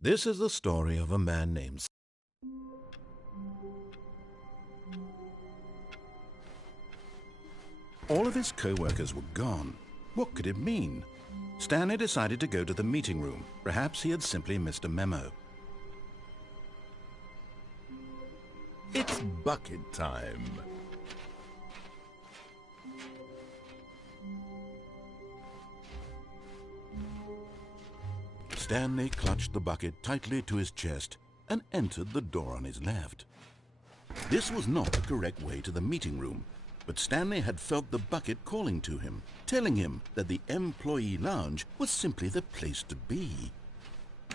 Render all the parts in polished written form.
This is the story of a man named... All of his co-workers were gone. What could it mean? Stanley decided to go to the meeting room. Perhaps he had simply missed a memo. It's bucket time. Stanley clutched the bucket tightly to his chest and entered the door on his left. This was not the correct way to the meeting room, but Stanley had felt the bucket calling to him, telling him that the employee lounge was simply the place to be.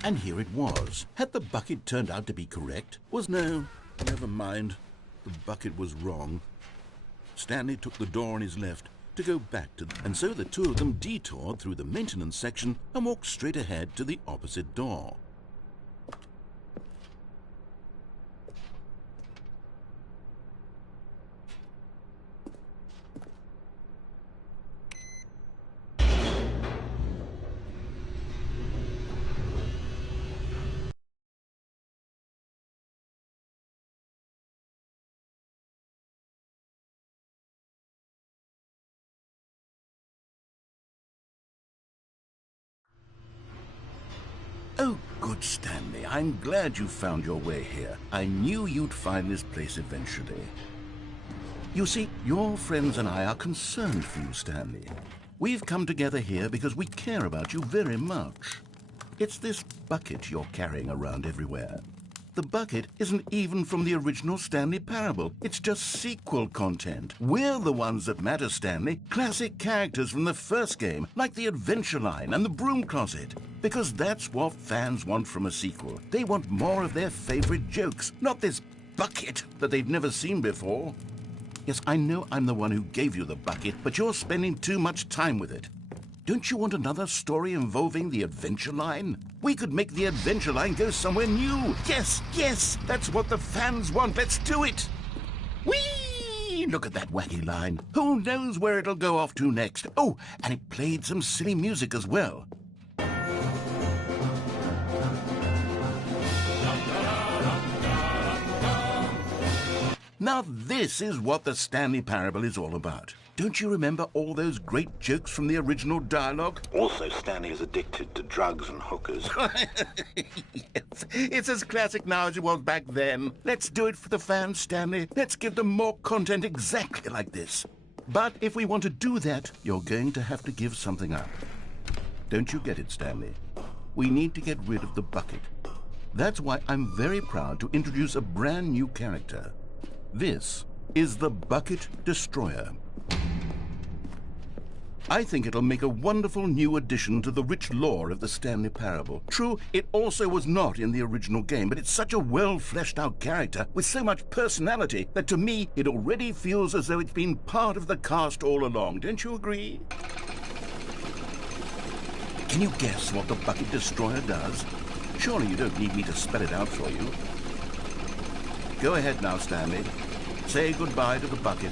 And here it was. Had the bucket turned out to be correct? No, never mind. The bucket was wrong. Stanley took the door on his left to go back to and so the two of them detoured through the maintenance section and walked straight ahead to the opposite door. Oh, good Stanley, I'm glad you found your way here. I knew you'd find this place eventually. You see, your friends and I are concerned for you, Stanley. We've come together here because we care about you very much. It's this bucket you're carrying around everywhere. The bucket isn't even from the original Stanley Parable. It's just sequel content. We're the ones that matter, Stanley. Classic characters from the first game, like the Adventure Line and the Broom Closet. Because that's what fans want from a sequel. They want more of their favorite jokes, not this bucket that they've never seen before. Yes, I know I'm the one who gave you the bucket, but you're spending too much time with it. Don't you want another story involving the Adventure Line? We could make the Adventure Line go somewhere new. Yes, yes, that's what the fans want. Let's do it. Whee! Look at that wacky line. Who knows where it'll go off to next? Oh, and it played some silly music as well. Now this is what the Stanley Parable is all about. Don't you remember all those great jokes from the original dialogue? Also, Stanley is addicted to drugs and hookers. Yes, it's as classic now as it was back then. Let's do it for the fans, Stanley. Let's give them more content exactly like this. But if we want to do that, you're going to have to give something up. Don't you get it, Stanley? We need to get rid of the bucket. That's why I'm very proud to introduce a brand new character. This is the Bucket Destroyer. I think it'll make a wonderful new addition to the rich lore of the Stanley Parable. True, it also was not in the original game, but it's such a well-fleshed-out character with so much personality that to me it already feels as though it's been part of the cast all along. Don't you agree? Can you guess what the Bucket Destroyer does? Surely you don't need me to spell it out for you. Go ahead now, Stanley. Say goodbye to the bucket,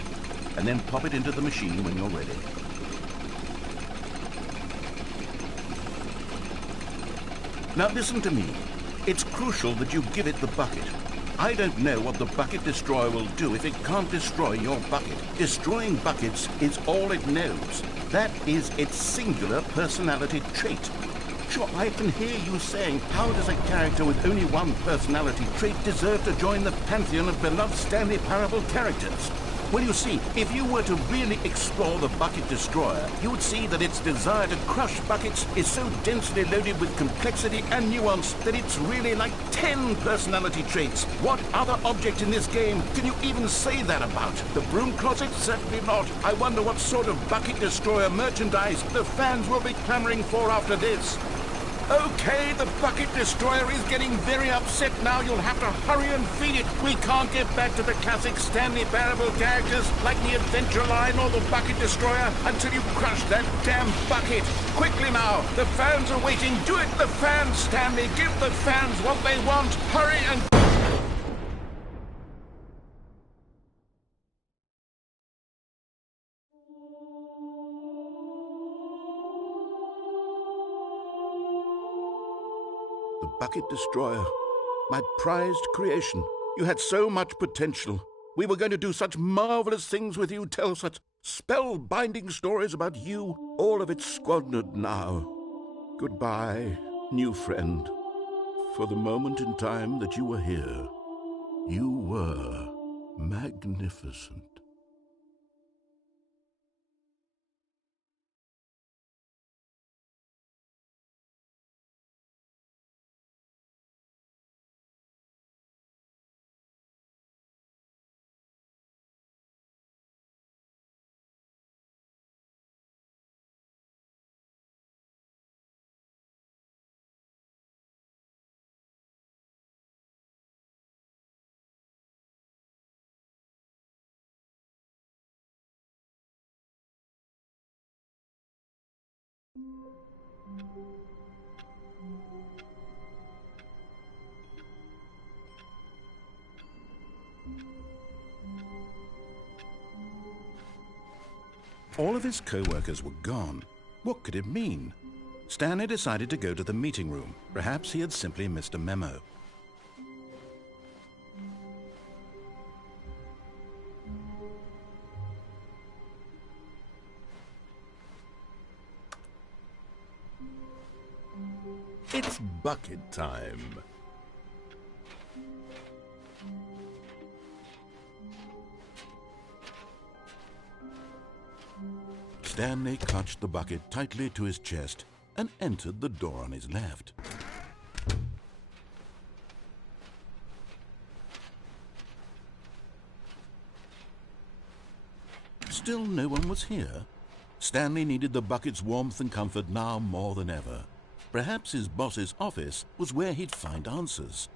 and then pop it into the machine when you're ready. Now listen to me. It's crucial that you give it the bucket. I don't know what the Bucket Destroyer will do if it can't destroy your bucket. Destroying buckets is all it knows. That is its singular personality trait. Sure, I can hear you saying, how does a character with only one personality trait deserve to join the pantheon of beloved Stanley Parable characters? Well, you see, if you were to really explore the Bucket Destroyer, you would see that its desire to crush buckets is so densely loaded with complexity and nuance that it's really like 10 personality traits. What other object in this game can you even say that about? The Broom Closet? Certainly not. I wonder what sort of Bucket Destroyer merchandise the fans will be clamoring for after this. Okay, the Bucket Destroyer is getting very upset now. You'll have to hurry and feed it. We can't get back to the classic Stanley Parable characters like the Adventure Line or the Bucket Destroyer until you crush that damn bucket. Quickly now, the fans are waiting. Do it, the fans, Stanley. Give the fans what they want. Hurry and... The bucket destroyer. My prized creation. You had so much potential. We were going to do such marvelous things with you, tell such spell-binding stories about you. All of it squandered now. Goodbye, new friend. For the moment in time that you were here, you were magnificent. All of his co-workers were gone. What could it mean? Stanley decided to go to the meeting room. Perhaps he had simply missed a memo. It's bucket time. Stanley clutched the bucket tightly to his chest and entered the door on his left. Still no one was here. Stanley needed the bucket's warmth and comfort now more than ever. Perhaps his boss's office was where he'd find answers.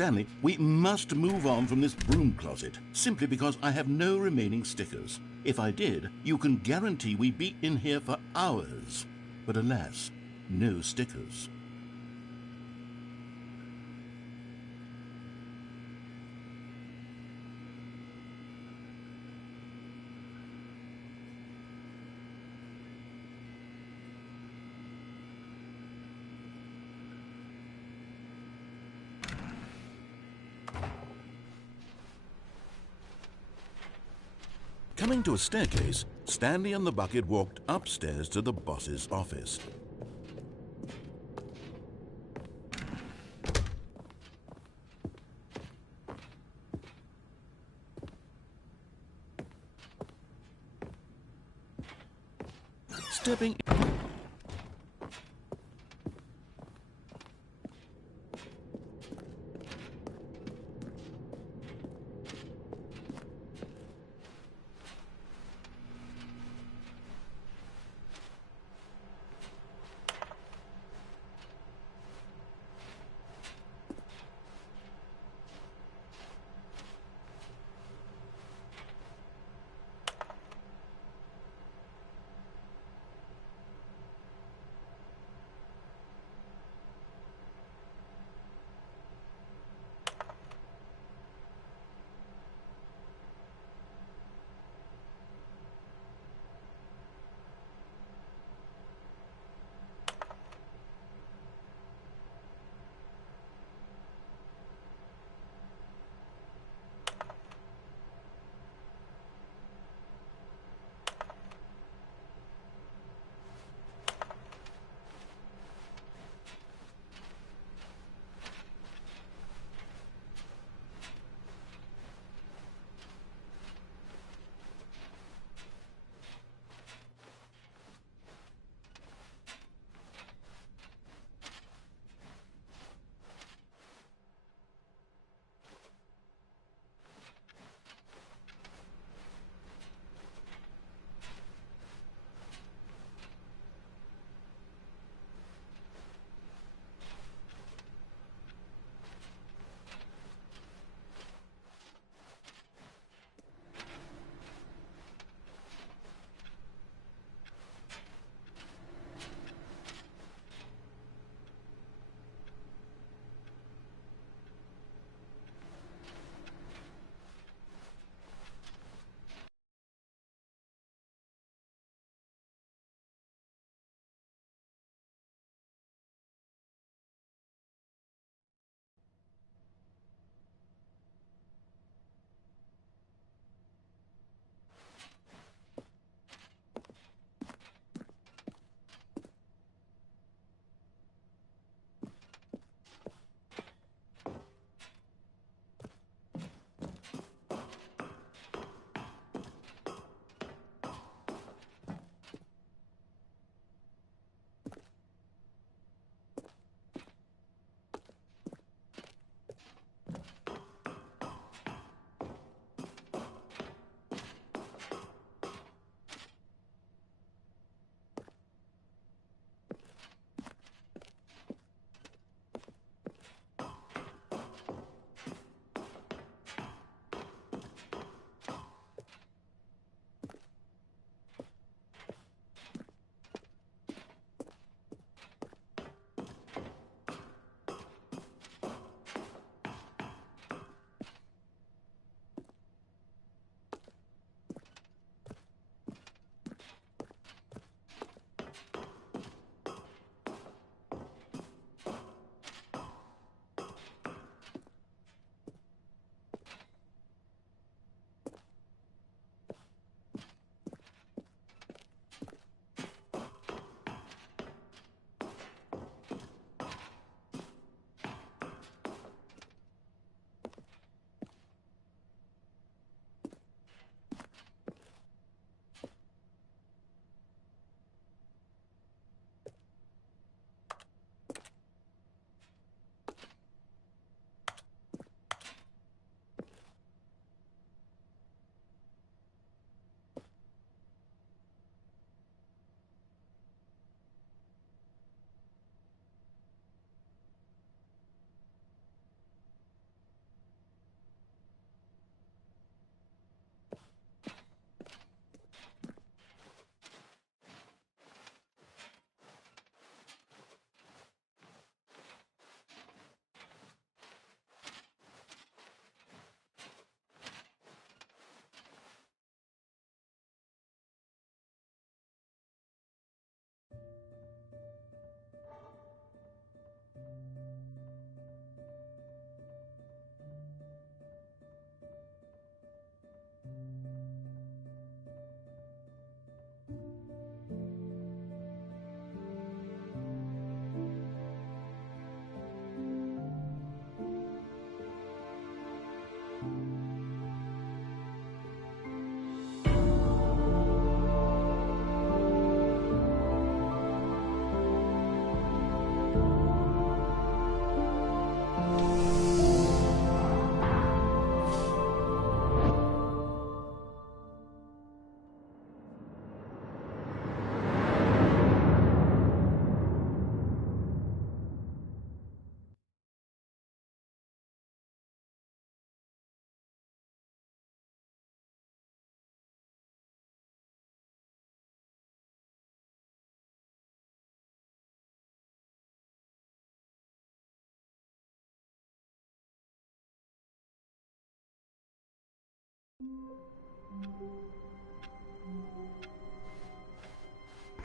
Stanley, we must move on from this broom closet, simply because I have no remaining stickers. If I did, you can guarantee we'd be in here for hours. But alas, no stickers. Coming to a staircase, Stanley and the bucket walked upstairs to the boss's office. Stepping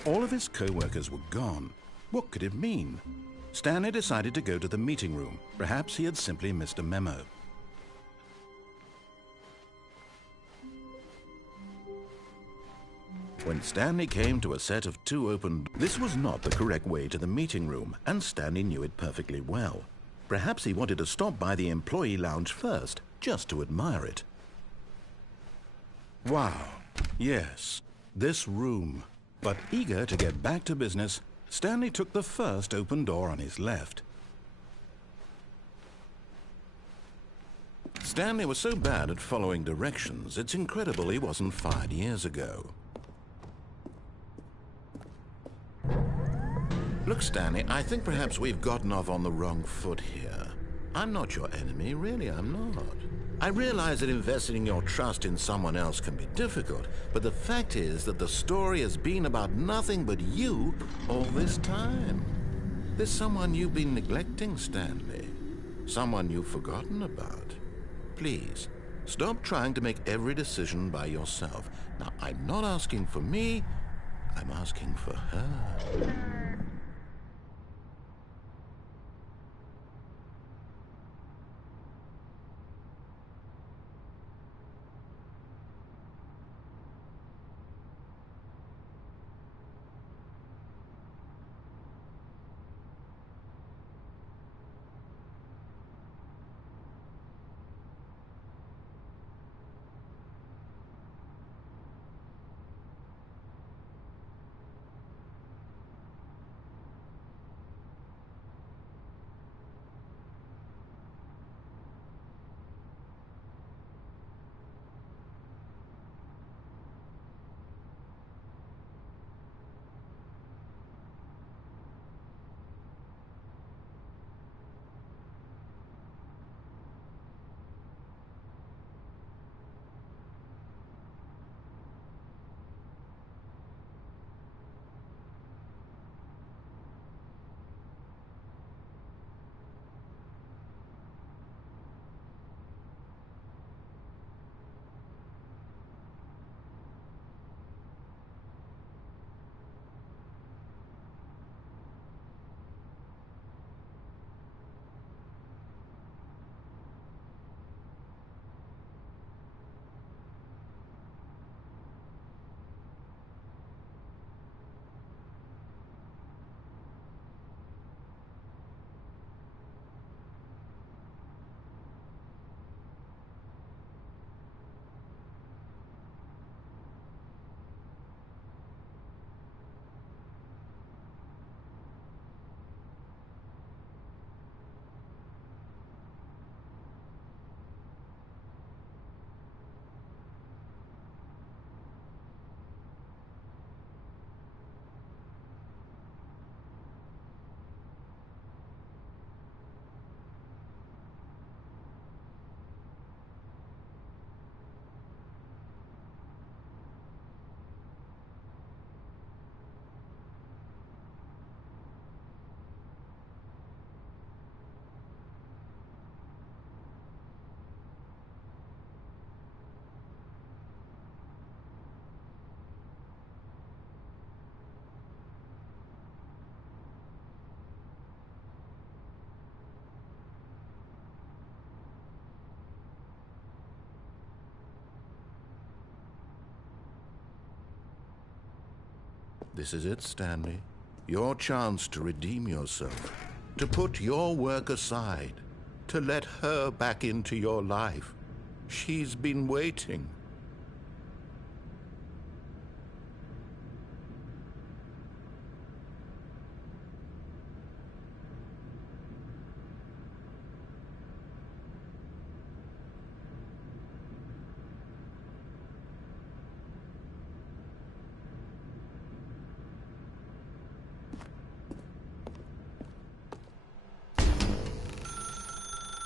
All of his co-workers were gone. What could it mean? Stanley decided to go to the meeting room. Perhaps he had simply missed a memo. When Stanley came to a set of 2 open... This was not the correct way to the meeting room, and Stanley knew it perfectly well. Perhaps he wanted to stop by the employee lounge first, just to admire it. Wow, yes, this room. But eager to get back to business, Stanley took the first open door on his left. Stanley was so bad at following directions, it's incredible he wasn't fired years ago. Look, Stanley, I think perhaps we've gotten off on the wrong foot here. I'm not your enemy, really, I'm not. I realize that investing your trust in someone else can be difficult, but the fact is that the story has been about nothing but you all this time. There's someone you've been neglecting, Stanley. Someone you've forgotten about. Please, stop trying to make every decision by yourself. Now, I'm not asking for me, I'm asking for her. This is it, Stanley. Your chance to redeem yourself, to put your work aside, to let her back into your life. She's been waiting.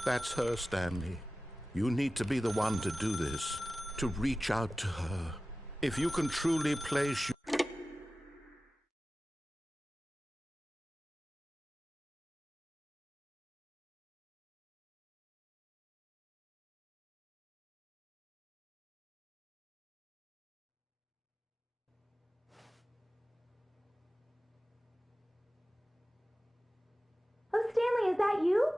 That's her, Stanley. You need to be the one to do this, to reach out to her. If you can truly place that you?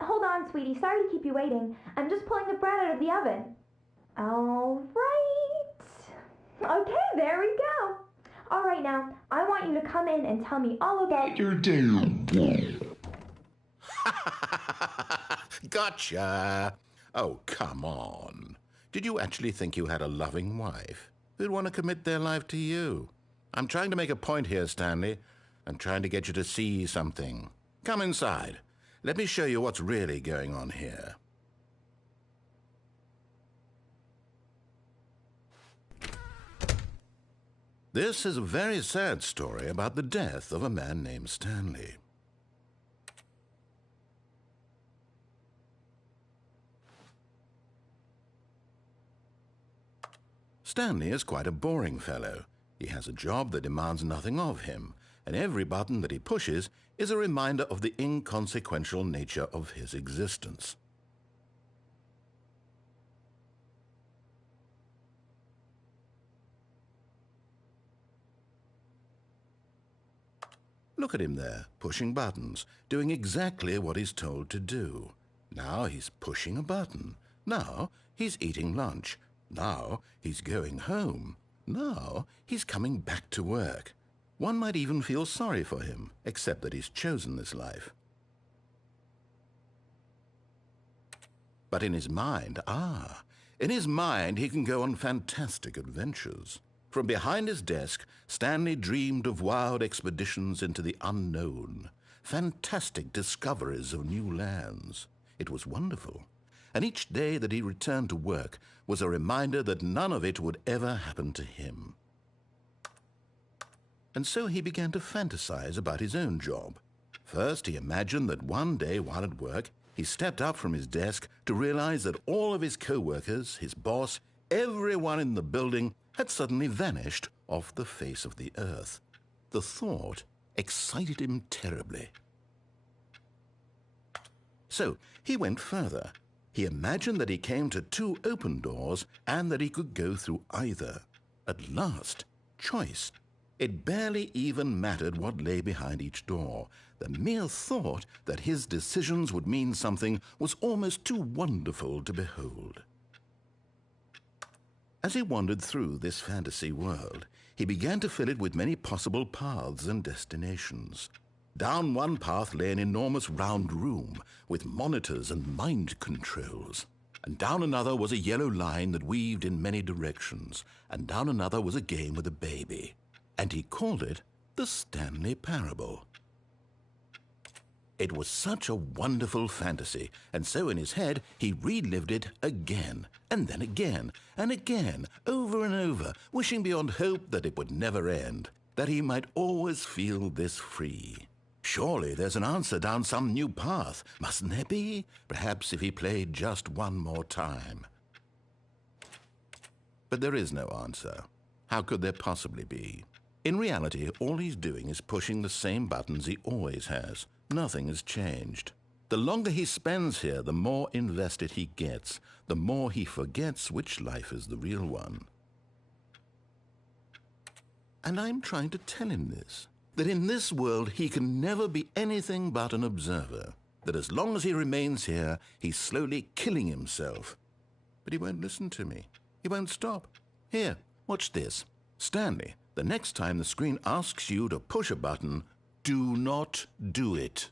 Hold on, sweetie. Sorry to keep you waiting. I'm just pulling the bread out of the oven. All right. Okay, there we go. All right, now, I want you to come in and tell me all about your day. Gotcha! Oh, come on. Did you actually think you had a loving wife who'd want to commit their life to you? I'm trying to make a point here, Stanley. I'm trying to get you to see something. Come inside. Let me show you what's really going on here. This is a very sad story about the death of a man named Stanley. Stanley is quite a boring fellow. He has a job that demands nothing of him, and every button that he pushes is a reminder of the inconsequential nature of his existence. Look at him there, pushing buttons, doing exactly what he's told to do. Now he's pushing a button. Now he's eating lunch. Now he's going home. Now he's coming back to work. One might even feel sorry for him, except that he's chosen this life. But in his mind, he can go on fantastic adventures. From behind his desk, Stanley dreamed of wild expeditions into the unknown, fantastic discoveries of new lands. It was wonderful, and each day that he returned to work was a reminder that none of it would ever happen to him. And so he began to fantasize about his own job. First, he imagined that one day while at work, he stepped up from his desk to realize that all of his co-workers, his boss, everyone in the building had suddenly vanished off the face of the earth. The thought excited him terribly. So he went further. He imagined that he came to two open doors and that he could go through either. At last, choice. It barely even mattered what lay behind each door. The mere thought that his decisions would mean something was almost too wonderful to behold. As he wandered through this fantasy world, he began to fill it with many possible paths and destinations. Down one path lay an enormous round room with monitors and mind controls. And down another was a yellow line that weaved in many directions. And down another was a game with a baby. And he called it the Stanley Parable. It was such a wonderful fantasy, and so in his head he relived it again, and then again, and again, over and over, wishing beyond hope that it would never end, that he might always feel this free. Surely there's an answer down some new path, mustn't there be? Perhaps if he played just one more time. But there is no answer. How could there possibly be? In reality, all he's doing is pushing the same buttons he always has. Nothing has changed. The longer he spends here, the more invested he gets, the more he forgets which life is the real one. And I'm trying to tell him this, that in this world he can never be anything but an observer, that as long as he remains here, he's slowly killing himself. But he won't listen to me. He won't stop. Here, watch this. Stanley, the next time the screen asks you to push a button, do not do it.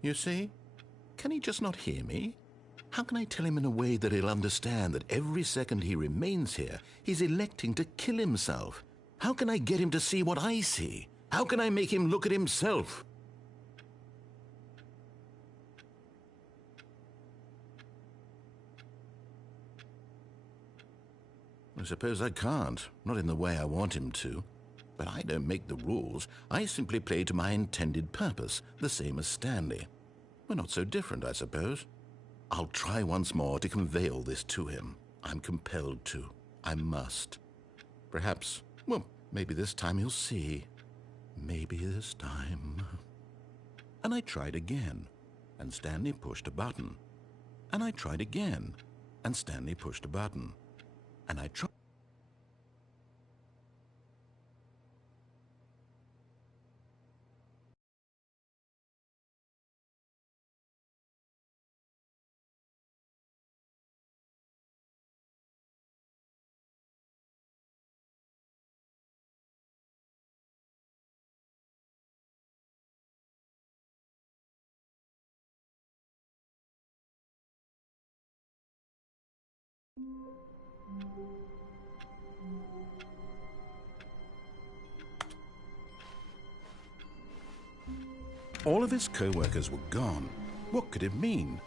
You see? Can he just not hear me? How can I tell him in a way that he'll understand that every second he remains here, he's electing to kill himself? How can I get him to see what I see? How can I make him look at himself? I suppose I can't, not in the way I want him to. But I don't make the rules. I simply play to my intended purpose, the same as Stanley. We're not so different, I suppose. I'll try once more to convey all this to him. I'm compelled to. I must. Perhaps, well, maybe this time he'll see. Maybe this time. And I tried again, and Stanley pushed a button. And I tried again, and Stanley pushed a button. And I tried. All of his co-workers were gone. What could it mean?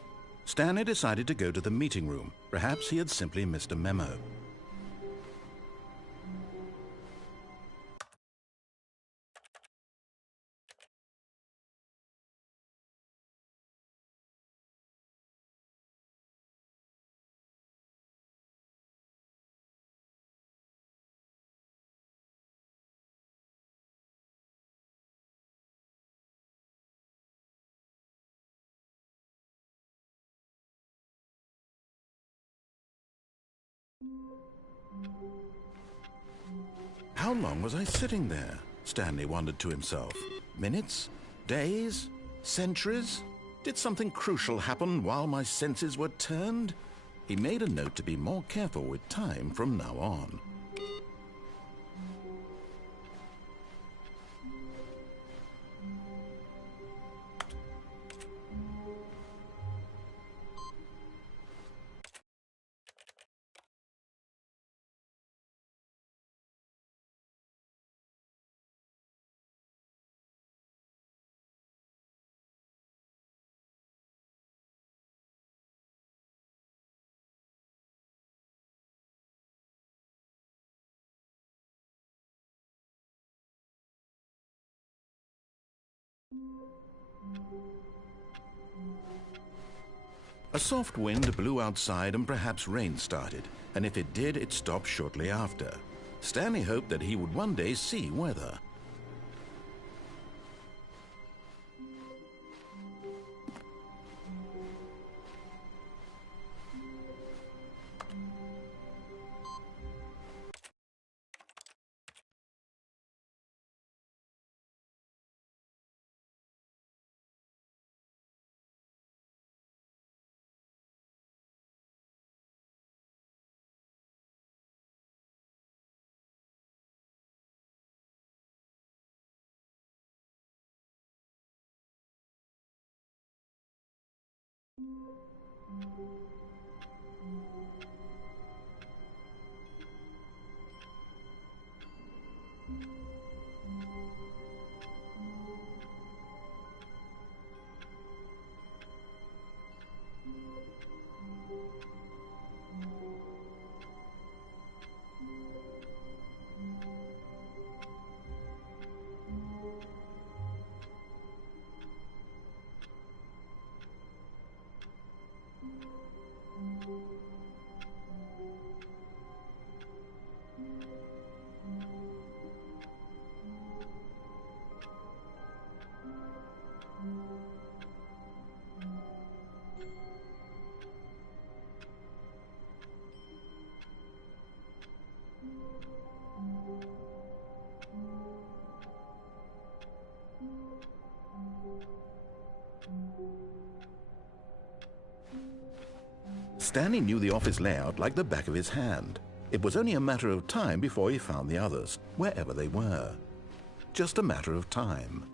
Stanley decided to go to the meeting room. Perhaps he had simply missed a memo. How long was I sitting there? Stanley wondered to himself. Minutes? Days? Centuries? Did something crucial happen while my senses were turned? He made a note to be more careful with time from now on. A soft wind blew outside and perhaps rain started, and if it did, it stopped shortly after. Stanley hoped that he would one day see weather. Stanley knew the office layout like the back of his hand. It was only a matter of time before he found the others, wherever they were. Just a matter of time.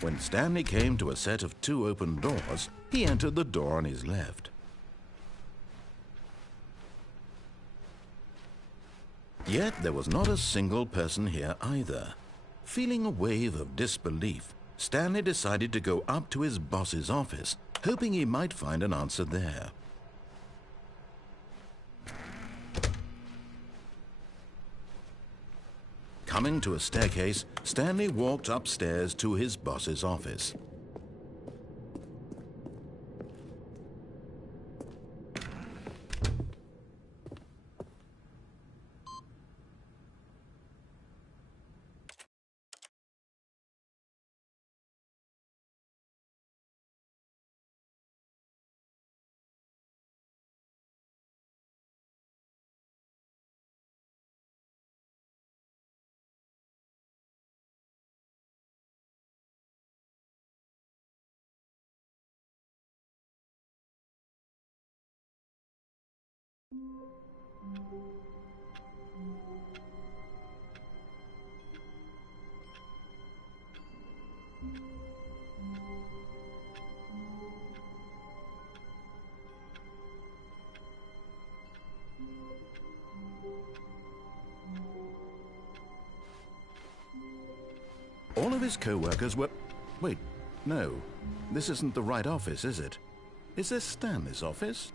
When Stanley came to a set of 2 open doors, he entered the door on his left. Yet there was not a single person here either. Feeling a wave of disbelief, Stanley decided to go up to his boss's office, hoping he might find an answer there. Coming to a staircase, Stanley walked upstairs to his boss's office. All of his co-workers were... Wait, no. This isn't the right office, is it? Is this Stanley's office?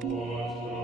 What